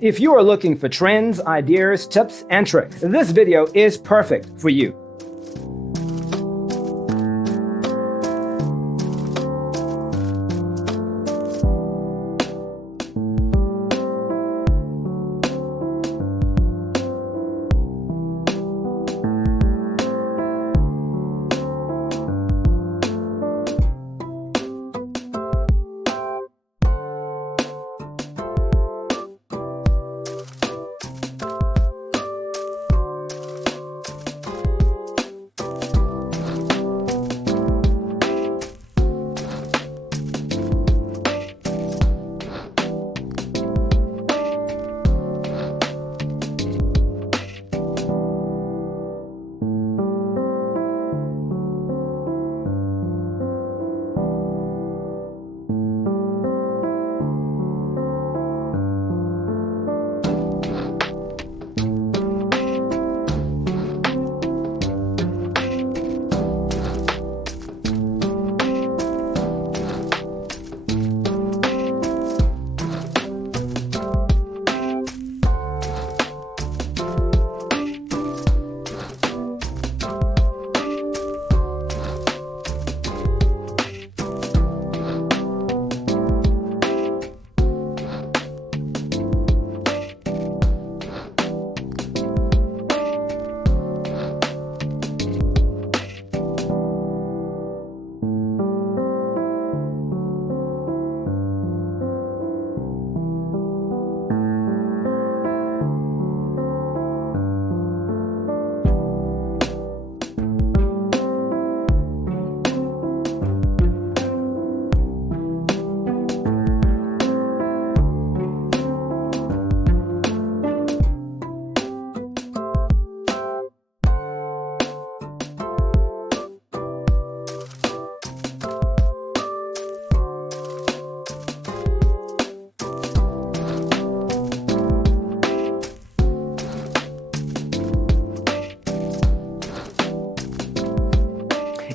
If you are looking for trends, ideas, tips, and tricks, this video is perfect for you.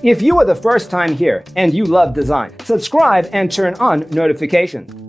If you are the first time here and you love design, subscribe and turn on notifications.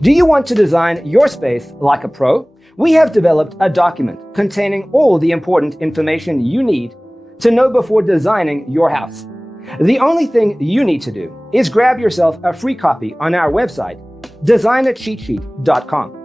Do you want to design your space like a pro? We have developed a document containing all the important information you need to know before designing your house. The only thing you need to do is grab yourself a free copy on our website, designacheatsheet.com.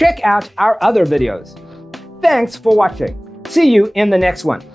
Check out our other videos. Thanks for watching. See you in the next one.